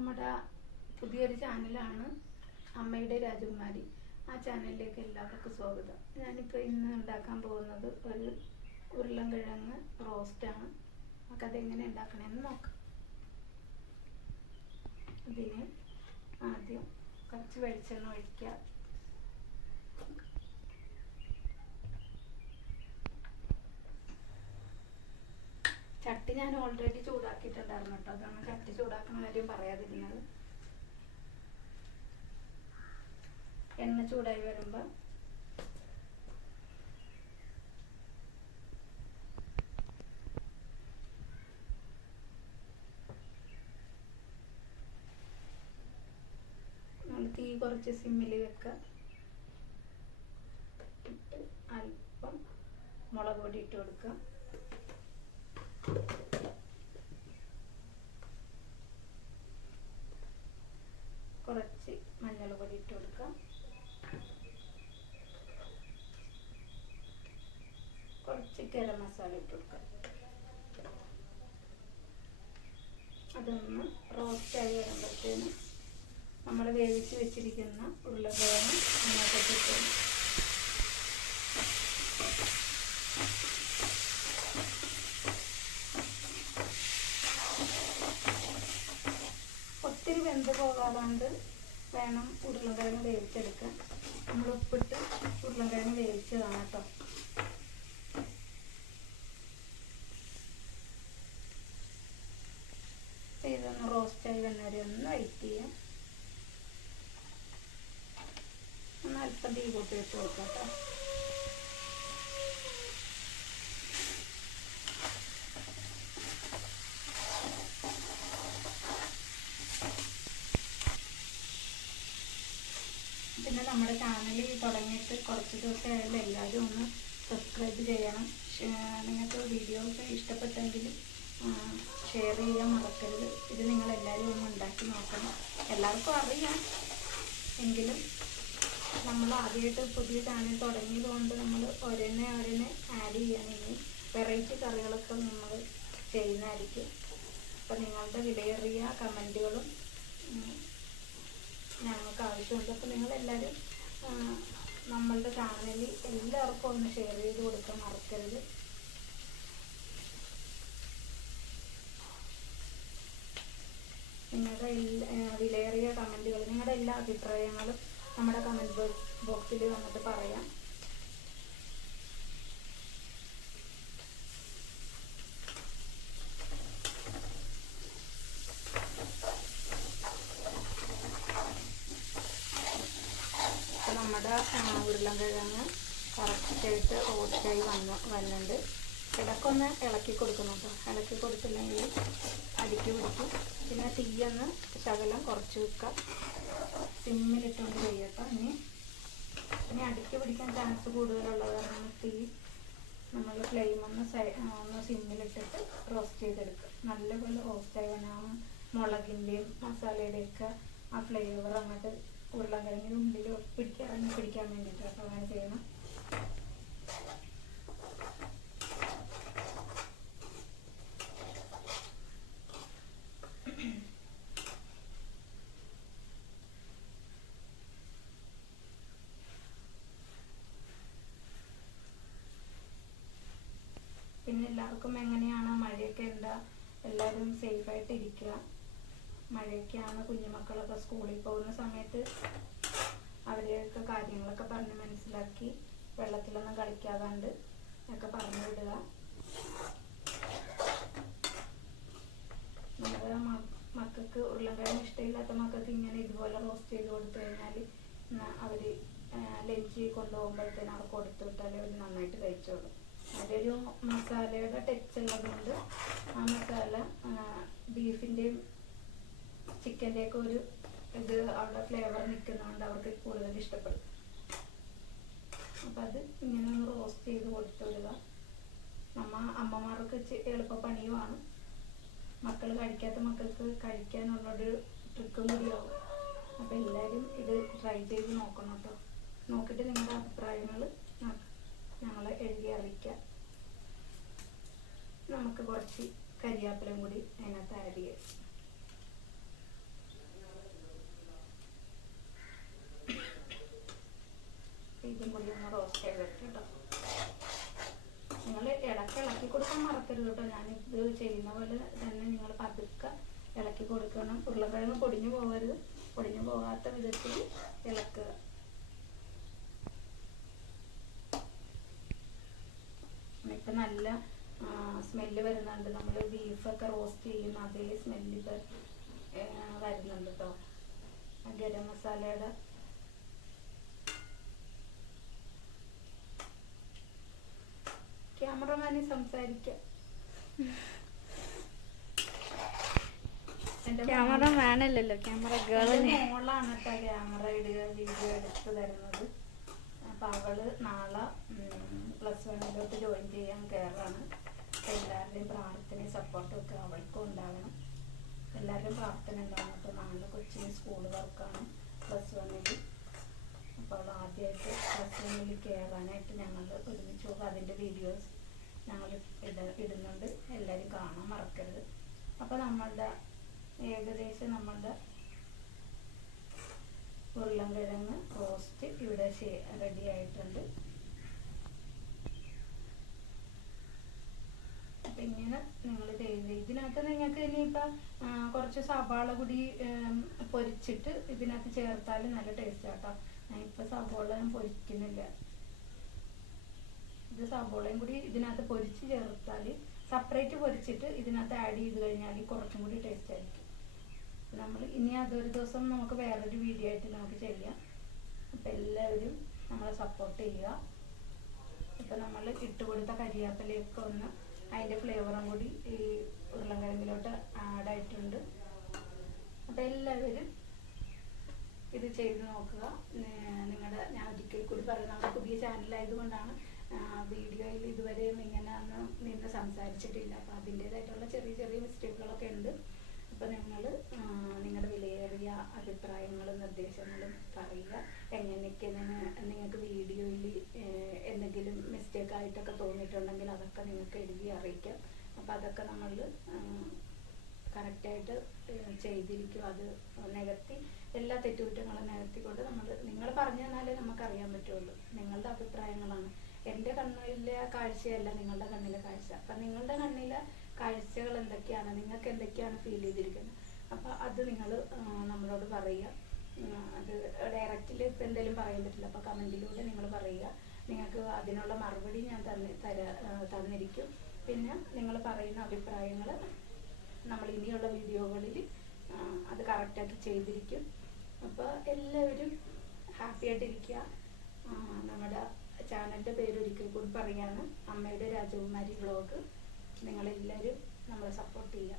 നമ്മുടെ പുതിയൊരു ചാനലാണ് അമ്മയുടെ രാജകുമാരി. ആ ചാനലിലേക്ക് എല്ലാവർക്കും സ്വാഗതം. ഞാനിപ്പോൾ ഇന്ന് ഉണ്ടാക്കാൻ പോകുന്നത് ഒരു ഉരുളൻകിഴങ്ങ് റോസ്റ്റാണ്. നമുക്ക് അതെങ്ങനെ ഉണ്ടാക്കണമെന്ന് നോക്കാം. അതിന് ആദ്യം കുറച്ച് വെളിച്ചെണ്ണ ഒഴിക്കുക. ചട്ടി ഞാൻ ഓൾറെഡി ചൂടാക്കിയിട്ടുണ്ടായിരുന്നു കേട്ടോ. അതാണ് ചട്ടി ചൂടാക്കുന്ന കാര്യം പറയാതിരുന്നത്. എണ്ണ ചൂടായി വരുമ്പോൾ നമ്മൾ തീ കുറച്ച് സിമ്മിൽ വെക്കുക. അല്പം മുളക് പൊടി ഇട്ട് കൊടുക്കുക. കുറച്ച് മഞ്ഞൾ പൊടി ഇട്ട് കൊടുക്കുക. കുറച്ച് ഗരം മസാല ഇട്ട് കൊടുക്കുക. അതൊന്ന് റോസ്റ്റായി വരുമ്പോഴത്തേനും നമ്മൾ വേവിച്ച് വെച്ചിരിക്കുന്ന ഉരുളക്കിഴങ്ങ് അതിനകത്ത് ഇട്ട് ഒത്തിരി വെന്ത് പോകാതെ വേണം ഉരുളക്കിഴങ്ങ് വേവിച്ചെടുക്കാൻ. നമ്മൾ ഉപ്പിട്ട് ഉരുളക്കിഴങ്ങ് വേവിച്ചതാണ് കേട്ടോ. ഇതൊന്ന് റോസ്റ്റായി വന്നവരെ ഒന്ന് വെയിറ്റ് ചെയ്യാം. ഒന്ന് അല്പം തീ കൂട്ടി വെച്ച് കൊടുക്കാം കേട്ടോ. പിന്നെ നമ്മുടെ ചാനൽ തുടങ്ങിയിട്ട് കുറച്ച് ദിവസമായാലും എല്ലാവരും ഒന്ന് സബ്സ്ക്രൈബ് ചെയ്യണം. നിങ്ങൾക്ക് വീഡിയോസ് ഇഷ്ടപ്പെട്ടെങ്കിൽ ഷെയർ ചെയ്യാൻ മറക്കരുത്. ഇത് നിങ്ങളെല്ലാവരും ഒന്ന് ഉണ്ടാക്കി നോക്കണം. എല്ലാവർക്കും അറിയാം, എങ്കിലും നമ്മൾ ആദ്യമായിട്ട് പുതിയ ചാനൽ തുടങ്ങിയത് കൊണ്ട് നമ്മൾ ഓരോന്നെ ആഡ് ചെയ്യാൻ ഇനി വെറൈറ്റി കറികളൊക്കെ നമ്മൾ ചെയ്യുന്നതായിരിക്കും. അപ്പോൾ നിങ്ങളുടെ വിലയേറിയ കമൻറ്റുകളും ഞങ്ങൾക്ക് ആവശ്യമുണ്ട്. അപ്പോൾ നിങ്ങളെല്ലാവരും നമ്മളുടെ ചാനലിൽ എല്ലാവർക്കും ഒന്ന് ഷെയർ ചെയ്ത് കൊടുക്കാൻ മറക്കരുത്. നിങ്ങളുടെ വിലയേറിയ കമൻറ്റുകൾ, നിങ്ങളുടെ എല്ലാ അഭിപ്രായങ്ങളും നമ്മുടെ കമൻറ്റ് ബോക്സിൽ വന്നിട്ട് പറയാം. അപ്പോൾ നമ്മുടെ ഉരുളൻകിഴങ്ങ് കറക്റ്റായിട്ട് റോസ്റ്റായി വന്നിട്ടുണ്ട്. ഇടയ്ക്കൊന്ന് ഇളക്കി കൊടുക്കണം കേട്ടോ. ഇളക്കി കൊടുത്തില്ലെങ്കിൽ അടിക്ക് പിടിക്കും. പിന്നെ തീയൊന്ന് ശകലം കുറച്ച് വെക്കുക. സിമ്മിലിട്ടുകൊണ്ട് ചെയ്യട്ടോ. ഇനി അടിക്ക് പിടിക്കാൻ ചാൻസ് കൂടുതലുള്ളത് കാരണം തീ നമ്മൾ ഫ്ലെയിം ഒന്ന് സിമ്മിലിട്ടിട്ട് റോസ്റ്റ് ചെയ്തെടുക്കുക. നല്ലപോലെ റോസ്റ്റായി വന്നാൽ മുളകിൻ്റെയും മസാലയുടെയൊക്കെ ആ ഫ്ലേവർ അങ്ങോട്ട് ഉരുളൻകിഴങ്ങിന് ഉള്ളിൽ പിടിക്കാൻ വേണ്ടിയിട്ട് കേട്ടോ അങ്ങനെ ചെയ്യണം. പിന്നെ എല്ലാവർക്കും എങ്ങനെയാണ്, മഴയൊക്കെ ഉണ്ടോ? എല്ലാവരും സേഫായിട്ട് ഇരിക്കുക. മഴയൊക്കെയാണ്. കുഞ്ഞുമക്കളൊക്കെ സ്കൂളിൽ പോകുന്ന സമയത്ത് അവരെയൊക്കെ കാര്യങ്ങളൊക്കെ പറഞ്ഞ് മനസ്സിലാക്കി വെള്ളത്തിലൊന്നും കളിക്കാതാണ്ട് ഒക്കെ പറഞ്ഞു വിടുക. നമ്മുടെ മക്കൾക്ക് ഉരുളൻകിഴങ്ങ് ഇഷ്ടമില്ലാത്ത മക്കൾക്ക് ഇങ്ങനെ ഇതുപോലെ റോസ്റ്റ് ചെയ്ത് കൊടുത്തു കഴിഞ്ഞാൽ അവർ ലഞ്ച് കൊണ്ടുപോകുമ്പോഴത്തേനും അവർക്ക് കൊടുത്തു വിട്ടാൽ അവർ നന്നായിട്ട് കഴിച്ചോളും. അതിലൊരു മസാലയുടെ ടച്ച് ഉള്ളതുകൊണ്ട് ആ മസാല ബീഫിൻ്റെയും ചിക്കൻ്റെയൊക്കെ ഒരു ഇത് അവിടെ ഫ്ലേവർ നിൽക്കുന്നതുകൊണ്ട് അവർക്ക് കൂടുതൽ ഇഷ്ടപ്പെടും. അപ്പം അത് ഇങ്ങനെ ഒന്ന് റോസ്റ്റ് ചെയ്ത് കൊടുത്തു വിടുക. അമ്മമാർക്ക് എളുപ്പ പണിയുമാണ്. മക്കൾ കഴിക്കാത്ത മക്കൾക്ക് കഴിക്കാനുള്ളൊരു ട്രിക്കും കൂടിയാവും. അപ്പം എല്ലാവരും ഇത് ട്രൈ ചെയ്ത് നോക്കണം കേട്ടോ. നോക്കിയിട്ട് നിങ്ങളുടെ അഭിപ്രായങ്ങൾ ഞങ്ങളെ എഴുതി അറിയിക്കുക. നമുക്ക് കുറച്ച് കരിയാപ്പിലയും കൂടി അതിനകത്ത് ആഡ് ചെയ്യാം. ഇളക്കി കൊടുക്കണം. ഉരുളക്കിഴങ്ങ് പൊടിഞ്ഞു പോകരുത്. പൊടിഞ്ഞു പോകാത്ത വിധത്തിൽ ഇളക്കുക. ഇപ്പം നല്ല സ്മെല്ല് വരുന്നുണ്ട്. നമ്മൾ ബീഫൊക്കെ റോസ്റ്റ് ചെയ്യുന്ന അതേ സ്മെല്ല് ഇപ്പം വരുന്നുണ്ട് കേട്ടോ. ഗരം മസാലയുടെ ക്യാമറമാനെ സംസാരിക്കാം. ക്യാമറമാനല്ലല്ലോ, ക്യാമറ ഗേളിനെ. മോളാണ് കേട്ടോ ക്യാമറ ഇടുക, വീഡിയോ എടുത്ത് തരുന്നത്. അപ്പം അവള് നാളെ +1 ജോയിൻ ചെയ്യാൻ കയറാണ്. എല്ലാവരുടെയും പ്രാർത്ഥനയും സപ്പോർട്ടും ഒക്കെ അവൾക്കും ഉണ്ടാവണം. എല്ലാവരുടെയും പ്രാർത്ഥന ഉണ്ടാവണം. അപ്പോൾ നാളെ കൊച്ചിന് സ്കൂൾ വർക്കാണ് +1. അപ്പോൾ അവൾ ആദ്യമായിട്ട് +1 കയറാനായിട്ട് ഞങ്ങൾ ഒരുമിച്ച് പോകും. അതിൻ്റെ വീഡിയോസ് ഞങ്ങൾ ഇടുന്നുണ്ട്. എല്ലാവരും കാണാൻ മറക്കരുത്. അപ്പോൾ നമ്മളുടെ ഏകദേശം നമ്മളുടെ ഉരുളൻകിഴങ്ങ് റോസ്റ്റ് ഇവിടെ റെഡി ആയിട്ടുണ്ട്. അപ്പം ഇങ്ങനെ നിങ്ങൾ ചെയ്ത് ഇതിനകത്ത് നിങ്ങൾക്ക് ഇനിയിപ്പം കുറച്ച് സവാള കൂടി പൊരിച്ചിട്ട് ഇതിനകത്ത് ചേർത്താലും നല്ല ടേസ്റ്റ് ആട്ടോ. ഞാൻ ഇപ്പം സവാള പൊരിക്കുന്നില്ല. ഇത് സവാളയും കൂടി ഇതിനകത്ത് പൊരിച്ച് ചേർത്താൽ, സെപ്പറേറ്റ് പൊരിച്ചിട്ട് ഇതിനകത്ത് ആഡ് ചെയ്ത് കഴിഞ്ഞാൽ കുറച്ചും കൂടി ടേസ്റ്റ് ആയിരിക്കും. നമ്മൾ ഇനി അതൊരു ദിവസം നമുക്ക് വേറൊരു വീഡിയോ ആയിട്ട് നമുക്ക് ചെയ്യാം. അപ്പം എല്ലാവരും നമ്മളെ സപ്പോർട്ട് ചെയ്യുക. ഇപ്പം നമ്മൾ ഇട്ട് കൊടുത്ത കരിയാപ്പിലയൊക്കെ ഒന്ന് അതിൻ്റെ ഫ്ലേവറും കൂടി ഈ ഉരുളൻകിഴങ്ങിലോട്ട് ആഡായിട്ടുണ്ട്. അപ്പം എല്ലാവരും ഇത് ചെയ്ത് നോക്കുക. നിങ്ങളുടെ ഞാൻ ഒരിക്കൽ കൂടി പറയുന്നത്, നമ്മുടെ പുതിയ ചാനലായതുകൊണ്ടാണ് വീഡിയോയിൽ ഇതുവരെയും ഇങ്ങനെ നിന്ന് സംസാരിച്ചിട്ടില്ല. അപ്പോൾ അതിൻ്റേതായിട്ടുള്ള ചെറിയ ചെറിയ മിസ്റ്റേക്കുകളൊക്കെ ഉണ്ട്. അപ്പോൾ നിങ്ങൾ നിങ്ങളുടെ വിലയേറിയ അഭിപ്രായങ്ങളും നിർദ്ദേശങ്ങളും പറയുക. എങ്ങനെയൊക്കെ നിങ്ങൾക്ക് വീഡിയോയിൽ എന്തെങ്കിലും മിസ്റ്റേക്കായിട്ടൊക്കെ തോന്നിയിട്ടുണ്ടെങ്കിൽ അതൊക്കെ നിങ്ങൾക്ക് എഴുതി അറിയിക്കാം. അപ്പോൾ അതൊക്കെ നമ്മൾ കറക്റ്റായിട്ട് ചെയ്തിരിക്കും. അത് നികത്തി എല്ലാ തെറ്റുകുറ്റങ്ങളും നികത്തിക്കൊണ്ട് നിങ്ങൾ പറഞ്ഞു തന്നാലേ നമുക്കറിയാൻ പറ്റുള്ളൂ. നിങ്ങളുടെ അഭിപ്രായങ്ങളാണ്. എൻ്റെ കണ്ണിലെ കാഴ്ചയല്ല നിങ്ങളുടെ കണ്ണിലെ കാഴ്ച. അപ്പം നിങ്ങളുടെ കണ്ണിലെ കാഴ്ചകൾ എന്തൊക്കെയാണ്, നിങ്ങൾക്ക് എന്തൊക്കെയാണ് ഫീൽ ചെയ്തിരിക്കുന്നത്, അപ്പോൾ അത് നിങ്ങൾ നമ്മളോട് പറയുക. അത് ഡയറക്റ്റിൽ ഇപ്പം എന്തെങ്കിലും പറയാൻ പറ്റില്ല. അപ്പോൾ കമൻറ്റിലൂടെ നിങ്ങൾ പറയുക. നിങ്ങൾക്ക് അതിനുള്ള മറുപടി ഞാൻ തന്നിരിക്കും. പിന്നെ നിങ്ങൾ പറയുന്ന അഭിപ്രായങ്ങൾ നമ്മൾ ഇനിയുള്ള വീഡിയോകളിൽ അത് കറക്റ്റായിട്ട് ചെയ്തിരിക്കും. അപ്പോൾ എല്ലാവരും ഹാപ്പി ആയിട്ടിരിക്കുക. നമ്മുടെ ചാനലിൻ്റെ പേര് ഒരിക്കൽ കൂടി പറയാണ്, അമ്മയുടെ രാജകുമാരി വ്ളോഗ്. നിങ്ങളെല്ലാവരും നമ്മളെ സപ്പോർട്ട് ചെയ്യുക.